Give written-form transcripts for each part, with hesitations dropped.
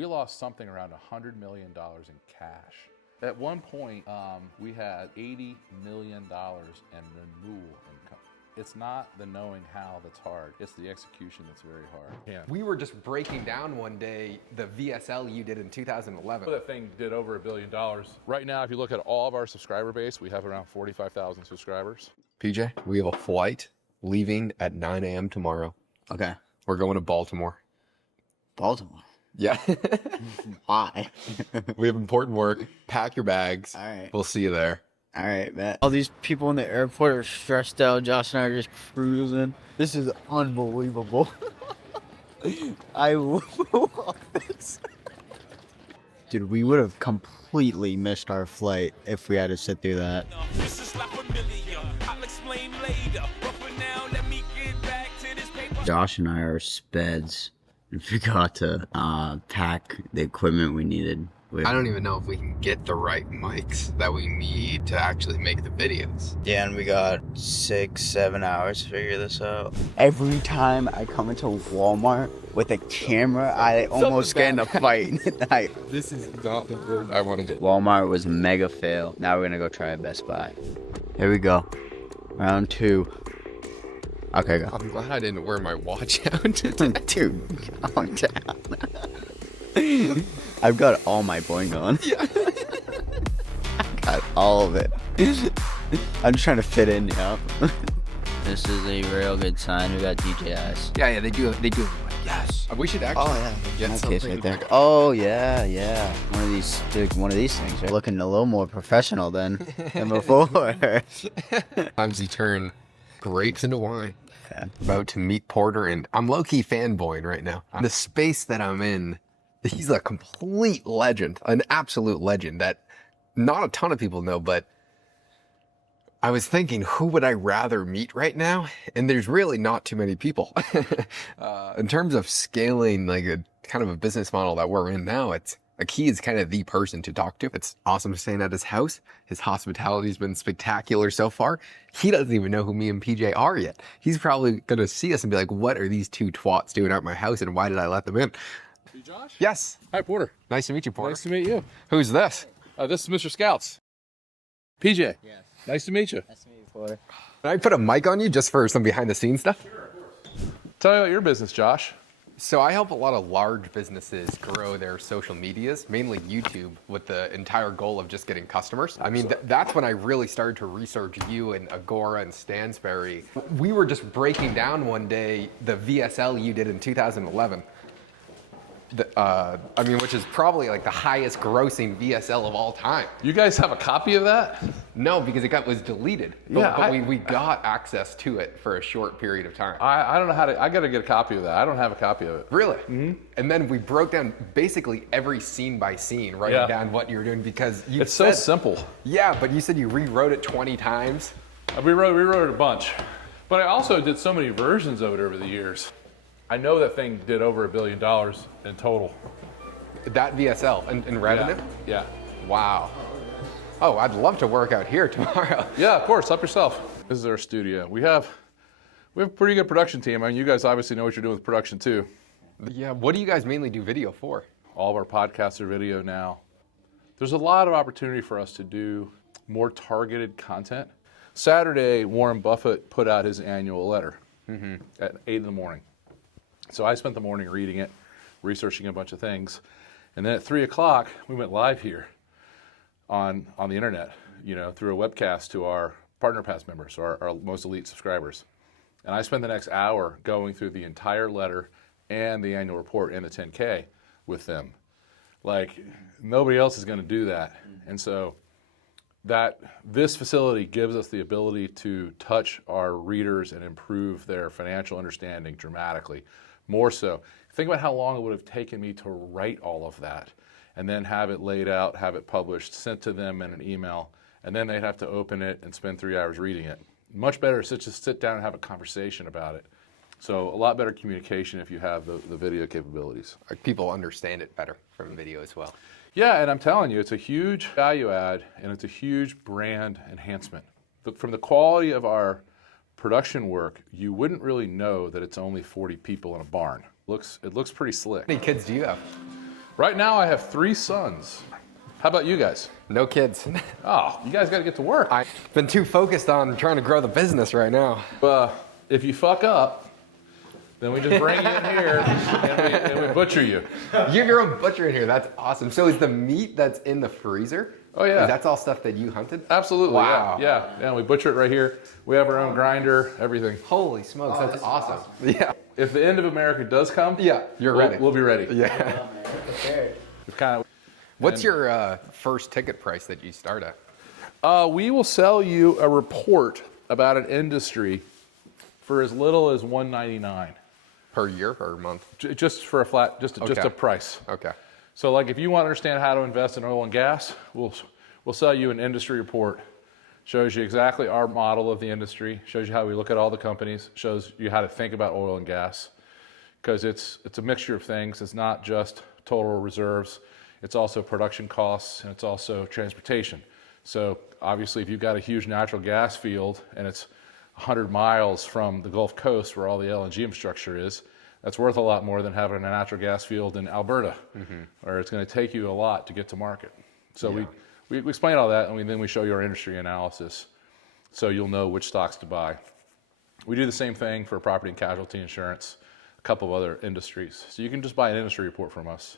We lost something around $100 million in cash. At one point, we had $80 million in renewal income. It's not the knowing how that's hard, it's the execution that's very hard. Yeah. We were just breaking down one day the VSL you did in 2011. That thing did over $1 billion. Right now, if you look at all of our subscriber base, we have around 45,000 subscribers. PJ, we have a flight leaving at 9 a.m. tomorrow. Okay. We're going to Baltimore. Baltimore? Yeah. Why? We have important work. Pack your bags. All right. We'll see you there. All right, man. All these people in the airport are stressed out. Josh and I are just cruising. This is unbelievable. I love this. Dude, we would have completely missed our flight if we had to sit through that. This is like familiar. I'll explain later. But for now, let me get back to this paper. Josh and I are speds. We forgot to pack the equipment we needed. I don't even know if we can get the right mics that we need to actually make the videos. Yeah, and we got 6-7 hours to figure this out. Every time I come into Walmart with a camera, I almost get in a fight. This is not the word I wanted to. Walmart was a mega fail. Now we're gonna go try at Best Buy. Here we go. Round 2. Okay, go. I'm glad I didn't wear my watch out. Dude, calm down. I've got all my bling on. Yeah. I got all of it. I'm just trying to fit in, yeah. This is a real good sign. We got DJIs. Yeah, they do. Yes. We should actually get something right there. Oh yeah. One of these things. Right? Looking a little more professional than before. Sometimes you turn grapes into wine. Yeah. About to meet Porter, and I'm low-key fanboying right now. The space that I'm in, he's a complete legend, an absolute legend that not a ton of people know, but I was thinking, who would I rather meet right now? And there's really not too many people. In terms of scaling like a kind of a business model that we're in now, he is kind of the person to talk to. It's awesome staying at his house. His hospitality has been spectacular so far. He doesn't even know who me and PJ are yet. He's probably going to see us and be like, what are these two twats doing at my house and why did I let them in? Hey, Josh? Yes. Hi, Porter. Nice to meet you, Porter. Nice to meet you. Who's this? This is Mr. Scouts. PJ. Yes. Nice to meet you. Nice to meet you, Porter. Can I put a mic on you just for some behind the scenes stuff? Sure, of course. Tell me about your business, Josh. So I help a lot of large businesses grow their social medias, mainly YouTube, with the entire goal of just getting customers. I mean, that's when I really started to research you and Agora and Stansberry. We were just breaking down one day the VSL you did in 2011. Which is probably like the highest grossing VSL of all time. You guys have a copy of that? No, because it was deleted. But we got access to it for a short period of time. I don't know how to, I gotta get a copy of that. I don't have a copy of it. Really? Mm-hmm. And then we broke down basically every scene by scene, writing down what you were doing because you It's so simple. Yeah, but you said you rewrote it 20 times. We wrote it a bunch. But I also did so many versions of it over the years. I know that thing did over $1 billion in total. That VSL in revenue? Yeah. Wow. Oh, I'd love to work out here tomorrow. Yeah, of course, help yourself. This is our studio. We have a pretty good production team. I mean, you guys obviously know what you're doing with production too. Yeah, what do you guys mainly do video for? All of our podcasts are video now. There's a lot of opportunity for us to do more targeted content. Saturday, Warren Buffett put out his annual letter at 8 in the morning. So I spent the morning reading it, researching a bunch of things. And then at 3 o'clock, we went live here on the internet, through a webcast to our Partner Pass members, our most elite subscribers. And I spent the next hour going through the entire letter and the annual report and the 10K with them. Like, nobody else is going to do that. And so this facility gives us the ability to touch our readers and improve their financial understanding dramatically. More so. Think about how long it would have taken me to write all of that and then have it laid out, have it published, sent to them in an email, and then they'd have to open it and spend 3 hours reading it. Much better to just sit down and have a conversation about it. So a lot better communication if you have the video capabilities. Like people understand it better from video as well. Yeah, and I'm telling you, it's a huge value add and it's a huge brand enhancement. From the quality of our production work, you wouldn't really know that it's only 40 people in a barn. It looks pretty slick. How many kids do you have? Right now I have 3 sons. How about you guys? No kids. Oh, you guys got to get to work. I've been too focused on trying to grow the business right now. If you fuck up, then we just bring you in here and we butcher you. You have your own butcher in here. That's awesome. So is the meat that's in the freezer? Oh, yeah. That's all stuff that you hunted? Absolutely. Wow. Yeah. We butcher it right here. We have our own grinder, everything. Holy smokes, that's awesome. Yeah. If the end of America does come, You're ready. We'll be ready. Yeah. We've kind of. What's your first ticket price that you start at? We will sell you a report about an industry for as little as $1.99 Per year or month? just for a flat, just a price. Okay. So, like, if you want to understand how to invest in oil and gas, we'll sell you an industry report. Shows you exactly our model of the industry. Shows you how we look at all the companies. Shows you how to think about oil and gas, because it's a mixture of things. It's not just total reserves. It's also production costs, and it's also transportation. So obviously, if you've got a huge natural gas field and it's 100 miles from the Gulf Coast where all the LNG infrastructure is, that's worth a lot more than having a natural gas field in Alberta, where it's going to take you a lot to get to market. So we explain all that, and then we show you our industry analysis, so you'll know which stocks to buy. We do the same thing for property and casualty insurance, a couple of other industries. So you can just buy an industry report from us.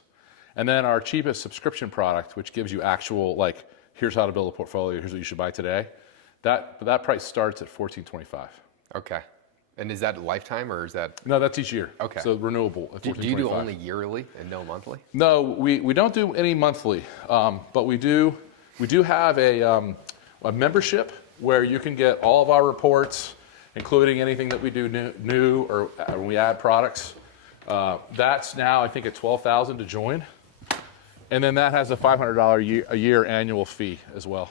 And then our cheapest subscription product, which gives you actual, like, here's how to build a portfolio, here's what you should buy today, that price starts at $14.25. Okay. And is that lifetime or is that? No, that's each year. Okay. So renewable at $14.25. Do you do only yearly and no monthly? No, we don't do any monthly, but we do have a membership where you can get all of our reports, including anything that we do new or when we add products. That's now, I think, at $12,000 to join. And then that has a $500 a year annual fee as well.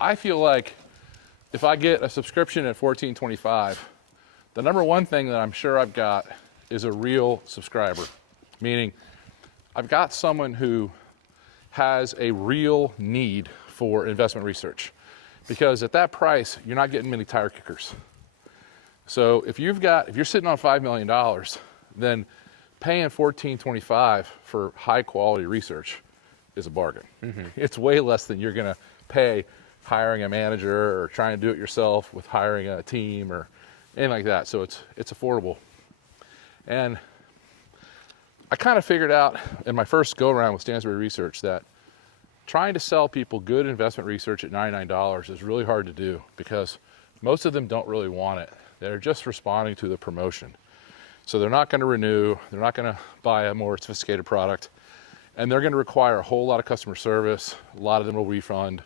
I feel like if I get a subscription at $14.25, the number one thing that I'm sure I've got is a real subscriber, meaning I've got someone who has a real need for investment research, because at that price, you're not getting many tire kickers. So if you're sitting on $5 million, then paying $14.25 for high quality research is a bargain. It's way less than you're going to pay hiring a manager or trying to do it yourself with hiring a team or anything like that. So it's affordable. And I kind of figured out in my first go around with Stansberry Research that trying to sell people good investment research at $99 is really hard to do, because most of them don't really want it. They're just responding to the promotion. So they're not going to renew, they're not going to buy a more sophisticated product, and they're going to require a whole lot of customer service. A lot of them will refund.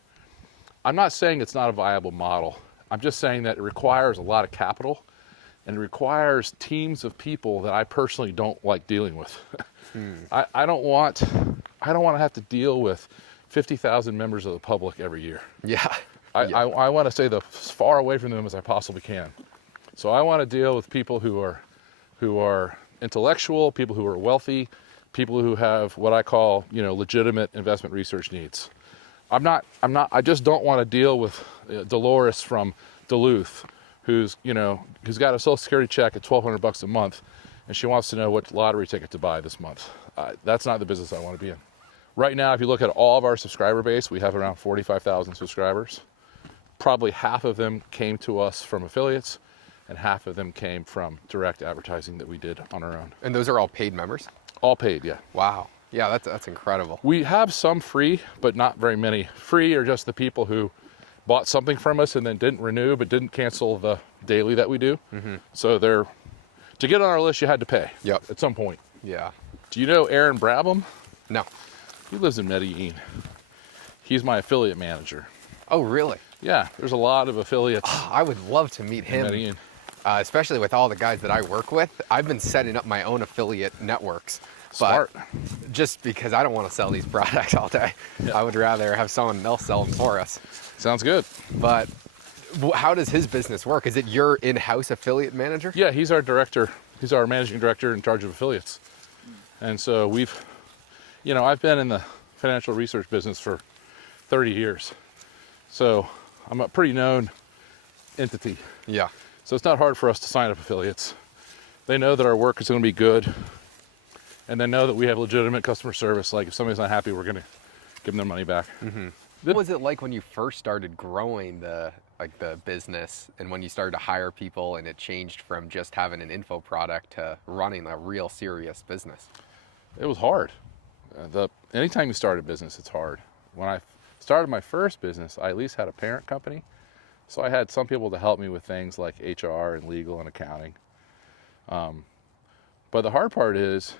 I'm not saying it's not a viable model. I'm just saying that it requires a lot of capital, and it requires teams of people that I personally don't like dealing with. I don't want to have to deal with 50,000 members of the public every year. Yeah. I want to stay as far away from them as I possibly can. So I want to deal with people who are intellectual, people who are wealthy, people who have what I call, legitimate investment research needs. I just don't want to deal with Dolores from Duluth, who's got a Social Security check at $1,200 a month, and she wants to know what lottery ticket to buy this month. That's not the business I want to be in. Right now, if you look at all of our subscriber base, we have around 45,000 subscribers. Probably half of them came to us from affiliates, and half of them came from direct advertising that we did on our own. And those are all paid members? All paid, yeah. Wow. Yeah, that's incredible. We have some free, but not very many. Free are just the people who bought something from us and then didn't renew, but didn't cancel the daily that we do. So to get on our list, you had to pay. Yep. At some point. Yeah. Do you know Aaron Brabham? No. He lives in Medellin. He's my affiliate manager. Oh, really? Yeah, there's a lot of affiliates. I would love to meet him. Medellin. Especially with all the guys that I work with. I've been setting up my own affiliate networks. Smart. But just because I don't want to sell these products all day. Yeah. I would rather have someone else sell them for us. Sounds good. But how does his business work? Is it your in-house affiliate manager? Yeah, he's our director. He's our managing director in charge of affiliates. And so I've been in the financial research business for 30 years. So I'm a pretty known entity. Yeah. So it's not hard for us to sign up affiliates. They know that our work is going to be good. and then know that we have legitimate customer service. Like if somebody's not happy, we're going to give them their money back. What was it like when you first started growing the business, and when you started to hire people, and it changed from just having an info product to running a real serious business? It was hard. Anytime you start a business, it's hard. When I started my first business, I at least had a parent company. So I had some people to help me with things like HR and legal and accounting. But the hard part is,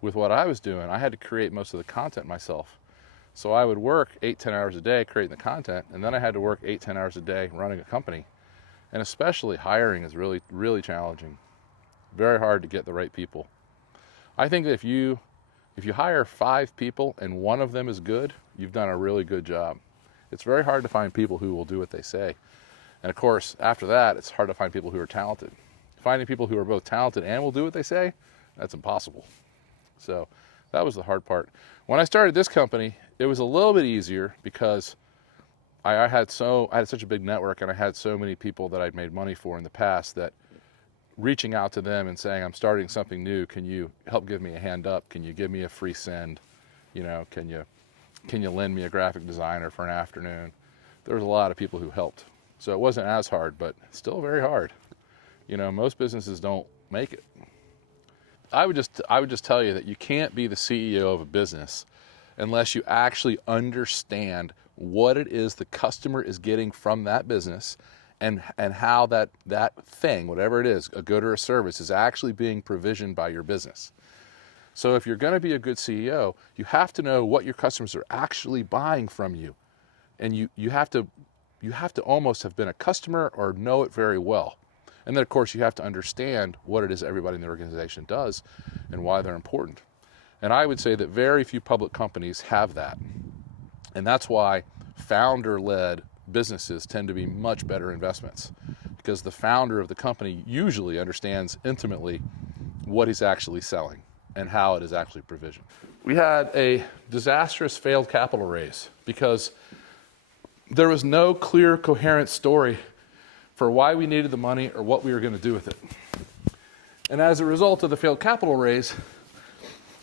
with what I was doing, I had to create most of the content myself. So I would work 8-10 hours a day creating the content, and then I had to work 8-10 hours a day running a company. And especially hiring is really, really challenging. Very hard to get the right people. I think that if you hire 5 people and one of them is good, you've done a really good job. It's very hard to find people who will do what they say. And of course, after that, it's hard to find people who are talented. Finding people who are both talented and will do what they say, that's impossible. So that was the hard part. When I started this company, it was a little bit easier because I had such a big network, and I had so many people that I'd made money for in the past that reaching out to them and saying, I'm starting something new, can you help give me a hand up? Can you give me a free send? Can you lend me a graphic designer for an afternoon? There was a lot of people who helped. So it wasn't as hard, but still very hard. Most businesses don't make it. I would just tell you that you can't be the CEO of a business unless you actually understand what it is the customer is getting from that business, and how that thing, whatever it is, a good or a service, is actually being provisioned by your business. So if you're going to be a good CEO, you have to know what your customers are actually buying from you. And you have to almost have been a customer or know it very well. And then, of course, you have to understand what it is everybody in the organization does and why they're important. And I would say that very few public companies have that. And that's why founder-led businesses tend to be much better investments, because the founder of the company usually understands intimately what he's actually selling and how it is actually provisioned. We had a disastrous failed capital raise because there was no clear, coherent story for why we needed the money or what we were going to do with it. And as a result of the failed capital raise,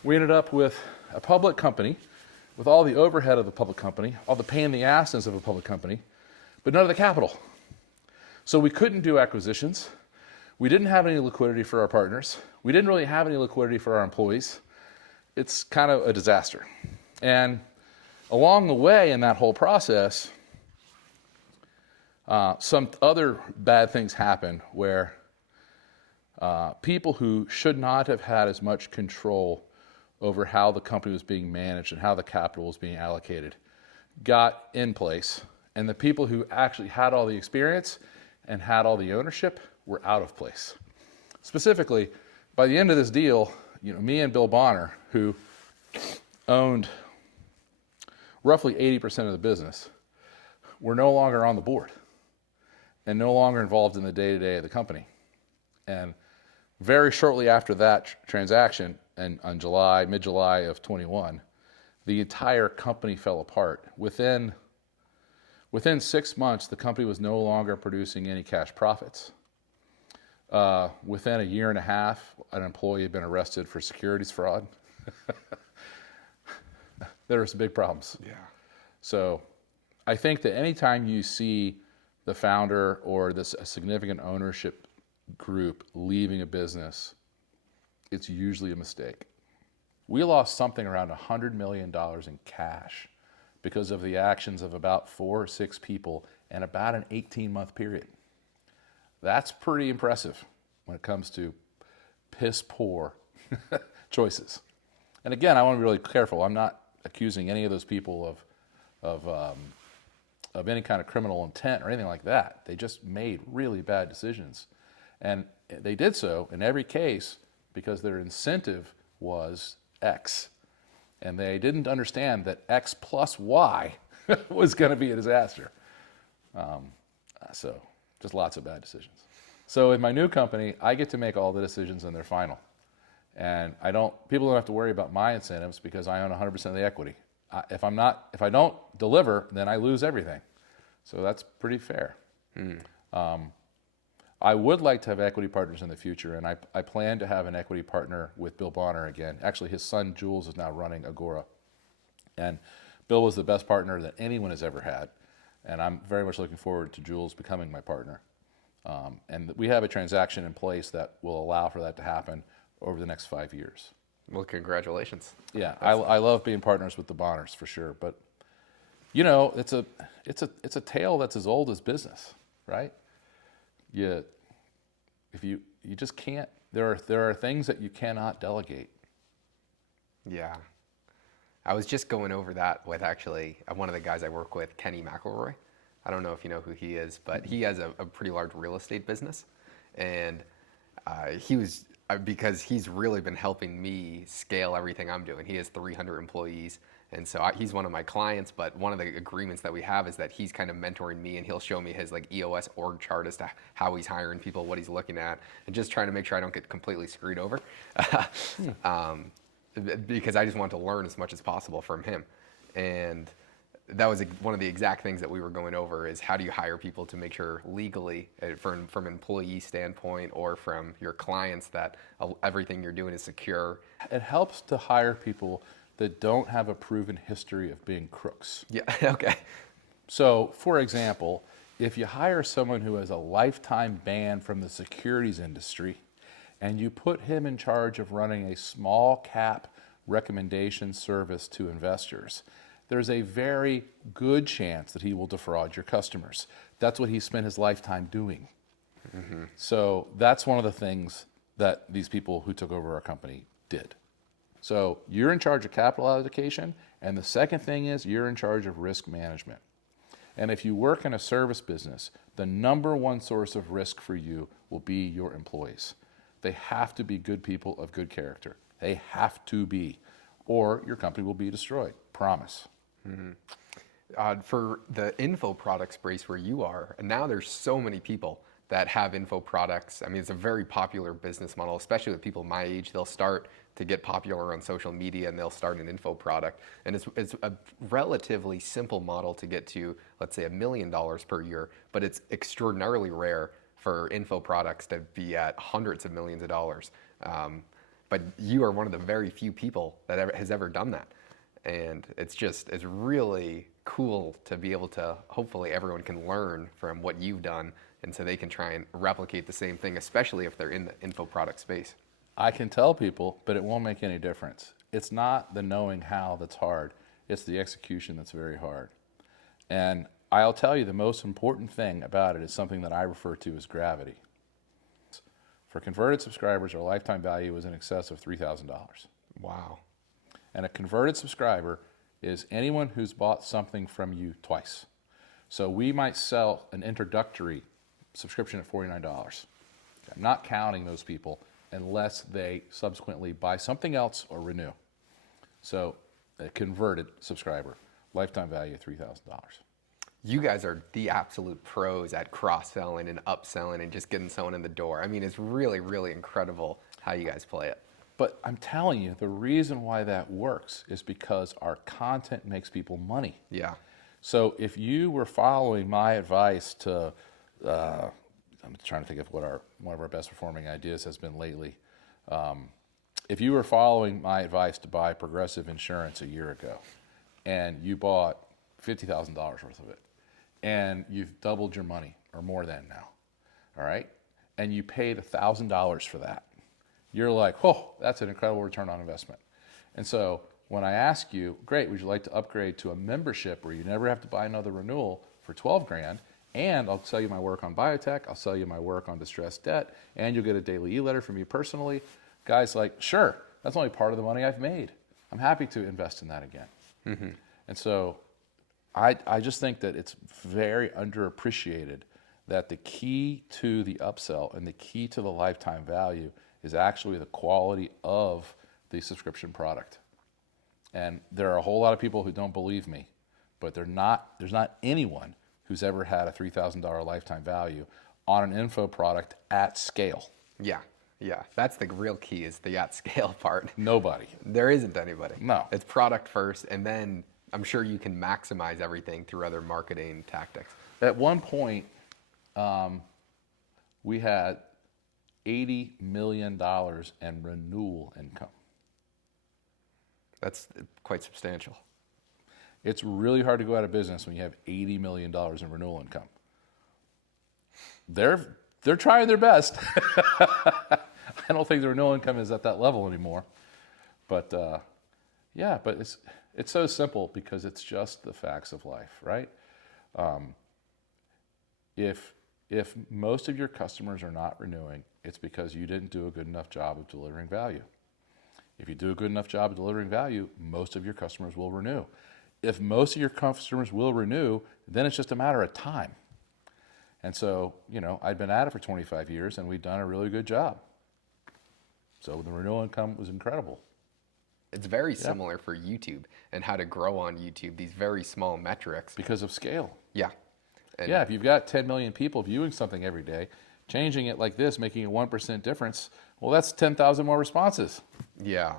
we ended up with a public company with all the overhead of the public company, all the pain in the assness of a public company, but none of the capital. So we couldn't do acquisitions. We didn't have any liquidity for our partners. We didn't really have any liquidity for our employees. It's kind of a disaster. And along the way in that whole process, some other bad things happen where people who should not have had as much control over how the company was being managed and how the capital was being allocated got in place, and the people who actually had all the experience and had all the ownership were out of place. Specifically, by the end of this deal, me and Bill Bonner, who owned roughly 80% of the business, were no longer on the board and no longer involved in the day-to-day of the company. And very shortly after that transaction, and on mid-July of 21, the entire company fell apart. Within 6 months, the company was no longer producing any cash profits. Within a year and a half, an employee had been arrested for securities fraud. There were some big problems. Yeah. So I think that anytime you see the founder or a significant ownership group leaving a business, it's usually a mistake. We lost something around $100 million in cash because of the actions of about 4 or 6 people in about an 18-month period. That's pretty impressive when it comes to piss poor choices. And again, I want to be really careful. I'm not accusing any of those people of any kind of criminal intent or anything like that. They just made really bad decisions. And they did so in every case because their incentive was X. And they didn't understand that X plus Y was going to be a disaster. So just lots of bad decisions. So in my new company, I get to make all the decisions and they're final. And people don't have to worry about my incentives because I own 100% of the equity. If I don't deliver, then I lose everything. So that's pretty fair. I would like to have equity partners in the future, and I plan to have an equity partner with Bill Bonner again. Actually, his son Jules is now running Agora. And Bill was the best partner that anyone has ever had. And I'm very much looking forward to Jules becoming my partner. And we have a transaction in place that will allow for that to happen over the next 5 years. Well, congratulations. Yeah, I love being partners with the Bonners for sure. But, you know, it's a tale that's as old as business, right? You just can't, there are things that you cannot delegate. Yeah. I was just going over that with actually one of the guys I work with, Kenny McElroy. I don't know if you know who he is, but he has a pretty large real estate business. And because he's really been helping me scale everything I'm doing. He has 300 employees. And so he's one of my clients, but one of the agreements that we have is that he's kind of mentoring me, and he'll show me his like EOS org chart as to how he's hiring people, what he's looking at, and just trying to make sure I don't get completely screwed over. Because I just want to learn as much as possible from him. And that was one of the exact things that we were going over is how do you hire people to make sure legally, from an employee standpoint or from your clients, that everything you're doing is secure. It helps to hire people that don't have a proven history of being crooks. Yeah, okay. So, for example, if you hire someone who has a lifetime ban from the securities industry and you put him in charge of running a small cap recommendation service to investors, there's a very good chance that he will defraud your customers. That's what he spent his lifetime doing. Mm-hmm. So that's one of the things that these people who took over our company did. So you're in charge of capital allocation, and the second thing is you're in charge of risk management. And if you work in a service business, the number one source of risk for you will be your employees. They have to be good people of good character. They have to be, or your company will be destroyed. Promise. Mm-hmm. For the info product space where you are, and now there's so many people that have info products. I mean, it's a very popular business model, especially with people my age. They'll start to get popular on social media and they'll start an info product. And it's a relatively simple model to get to, let's say, $1 million per year, but it's extraordinarily rare for info products to be at hundreds of millions of dollars. But you are one of the very few people that has ever done that. And it's really cool to be able to, hopefully everyone can learn from what you've done, and so they can try and replicate the same thing, especially if they're in the info product space. I can tell people, but it won't make any difference. It's not the knowing how that's hard. It's the execution that's very hard. And I'll tell you, the most important thing about it is something that I refer to as gravity. For converted subscribers, our lifetime value is in excess of $3,000. Wow. And a converted subscriber is anyone who's bought something from you twice. So we might sell an introductory subscription at $49. I'm not counting those people unless they subsequently buy something else or renew. So a converted subscriber, lifetime value of $3,000. You guys are the absolute pros at cross-selling and upselling and just getting someone in the door. I mean, it's really, really incredible how you guys play it. But I'm telling you, the reason why that works is because our content makes people money. Yeah. So if you were following my advice to, I'm trying to think of what one of our best performing ideas has been lately. If you were following my advice to buy Progressive insurance a year ago, and you bought $50,000 worth of it, and you've doubled your money, or more than now, all right? And you paid $1,000 for that. You're like, oh, that's an incredible return on investment. And so when I ask you, great, would you like to upgrade to a membership where you never have to buy another renewal for $12,000, and I'll sell you my work on biotech, I'll sell you my work on distressed debt, and you'll get a daily e-letter from me personally. Guys like, sure, that's only part of the money I've made. I'm happy to invest in that again. Mm-hmm. And so I just think that it's very underappreciated that the key to the upsell and the key to the lifetime value is actually the quality of the subscription product. And there are a whole lot of people who don't believe me, but there's not anyone who's ever had a $3,000 lifetime value on an info product at scale. Yeah. That's the real key, is the at scale part. Nobody. There isn't anybody. No. It's product first, and then I'm sure you can maximize everything through other marketing tactics. At one point, we had $80 million in renewal income. That's quite substantial. It's really hard to go out of business when you have $80 million in renewal income. They're trying their best. I don't think the renewal income is at that level anymore. But yeah, but it's so simple because it's just the facts of life, right? If most of your customers are not renewing, it's because you didn't do a good enough job of delivering value. If you do a good enough job of delivering value, most of your customers will renew. If most of your customers will renew, then it's just a matter of time. And so, I'd been at it for 25 years and we'd done a really good job. So the renewal income was incredible. It's very similar for YouTube and how to grow on YouTube, these very small metrics. Because of scale. Yeah. And Yeah, if you've got 10 million people viewing something every day, changing it like this, making a 1% difference, well, that's 10,000 more responses. Yeah.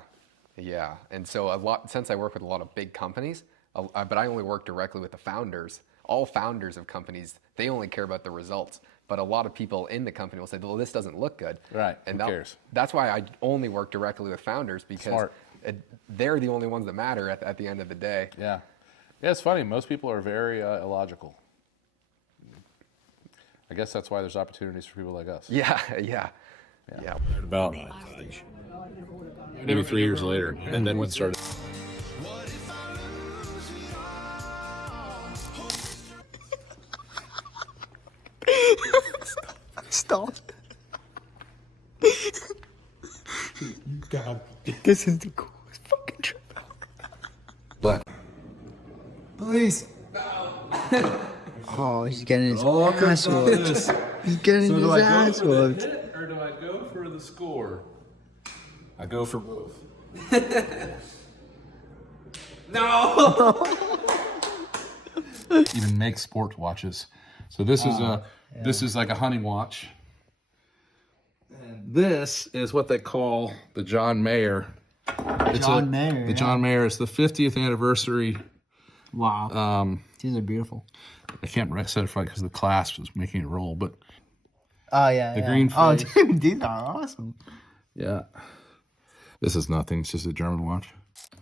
And so since I work with a lot of big companies, but I only work directly with the founders. All founders of companies, they only care about the results. But a lot of people in the company will say, well, this doesn't look good. Right, and who cares? That's why I only work directly with founders, because Smart. They're the only ones that matter at the end of the day. Yeah, it's funny. Most people are very illogical. I guess that's why there's opportunities for people like us. Yeah. About maybe 3 years later, and then we started. Stop. God, this is the coolest fucking trip. But Please. Oh, he's getting his ass whooped. He's getting his ass whooped. Or do I go for the score? I go for both. Even make sport watches. So this is like a hunting watch. And this is what they call the John Mayer. John Mayer. The John Mayer is the 50th anniversary. Wow. These are beautiful. I can't set it right because the clasp is making it roll, but Oh, yeah. the green Oh, fade. dude, these are awesome. Yeah. This is nothing. It's just a German watch.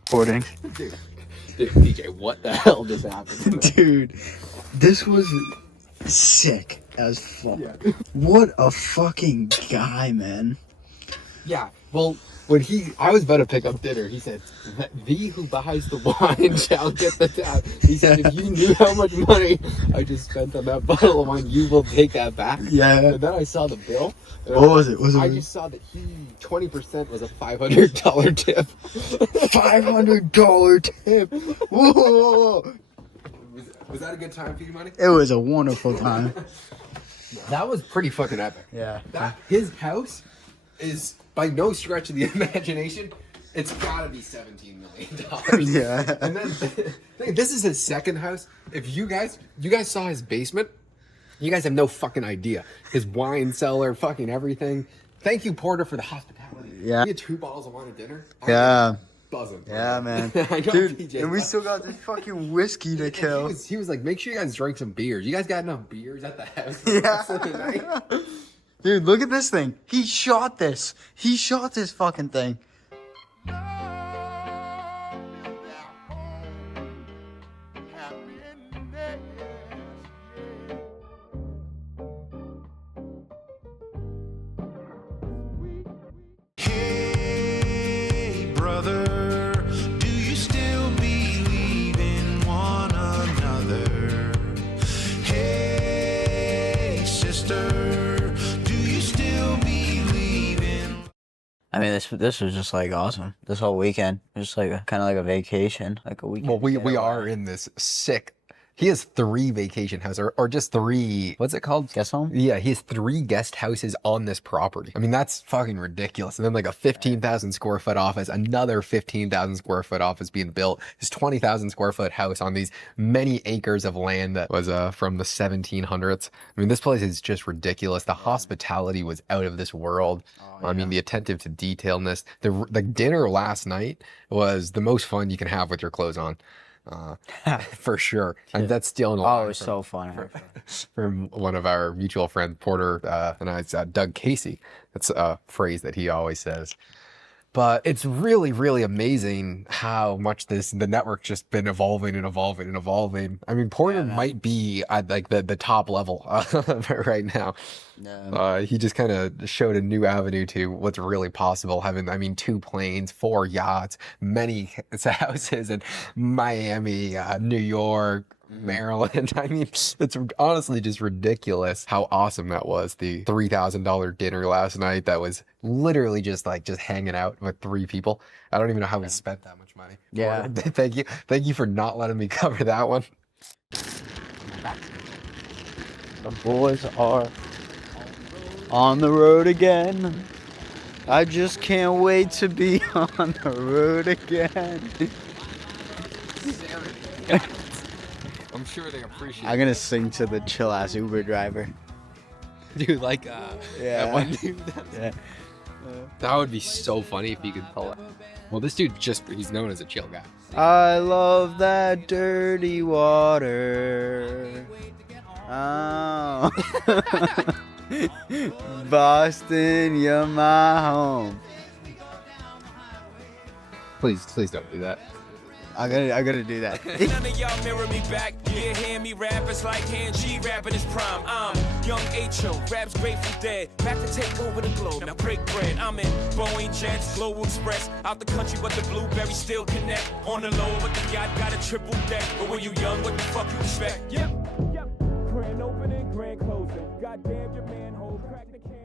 Recording. dude, PJ, what the hell just happened? Dude, this was sick as fuck. Yeah. What a fucking guy, man. Yeah. Well, when I was about to pick up dinner, he said, "Thee who buys the wine shall get the tab." He said, "If you knew how much money I just spent on that bottle of wine, you will take that back." Yeah. And then I saw the bill. What was it? I just saw that 20% was a $500 tip. $500 tip. Whoa. Was that a good time for you, money? It was a wonderful time. That was pretty fucking epic. Yeah. His house is, by no stretch of the imagination, it's gotta be $17 million. Yeah. And then this is his second house. If you guys saw his basement, you guys have no fucking idea. His wine cellar, fucking everything. Thank you, Porter, for the hospitality. Yeah. We had 2 bottles of wine at dinner. Yeah. Buzzing. Yeah, man. I know, Dude, PJ, and we but- still got this fucking whiskey to And kill. he was like, make sure you guys drink some beers. You guys got enough beers at the house for Yeah. the rest of the night? Dude, look at this thing. He shot this. He shot this fucking thing. Hey, brother, do you still believe in one another? Hey, sister, do you still believe in... I mean, this was just like awesome. This whole weekend, it was just like kind of like a vacation, like a weekend. Well, we are in this sick. He has 3 vacation houses, or just 3. What's it called? Guest home? Yeah, he has 3 guest houses on this property. I mean, that's fucking ridiculous. And then like a 15,000 square foot office, another 15,000 square foot office being built. His 20,000 square foot house on these many acres of land that was from the 1700s. I mean, this place is just ridiculous. The hospitality was out of this world. I mean, the attentive to detailness. The dinner last night was the most fun you can have with your clothes on. For sure. And that's stealing a line Oh, it's so funny. from one of our mutual friends, Porter, and I, Doug Casey. That's a phrase that he always says. But it's really, really amazing how much the network's just been evolving and evolving and evolving. I mean, Porter might be at like the top level right now. He just kind of showed a new avenue to what's really possible. Having, I mean, 2 planes, 4 yachts, many houses in Miami, New York, Maryland. I mean, it's honestly just ridiculous how awesome that was. The $3,000 dinner last night that was literally just hanging out with 3 people. I don't even know how we spent that much money. Yeah. Thank you for not letting me cover that one. The boys are on the road again. I just can't wait to be on the road again. I'm sure they appreciate I'm gonna sing to the chill ass Uber driver. it. Dude, like Yeah. that one dude. Yeah. That would be so funny if you could pull it. Well, this dude he's known as a chill guy. I love that dirty water. Oh. Boston, you're my home. Please don't do that. I gotta do that. None of y'all mirror me back. You hear me rap, it's like hand G rapping his prime. I'm young H.O., raps Grateful Dead. Back to take over the globe, now break bread. I'm in Boeing Jets, Global Express. Out the country, but the blueberries still connect. On the low, but the yacht got a triple deck. But when you young, what the fuck you expect? Yep. Grand opening, grand closing. Goddamn your manhole, crack the can.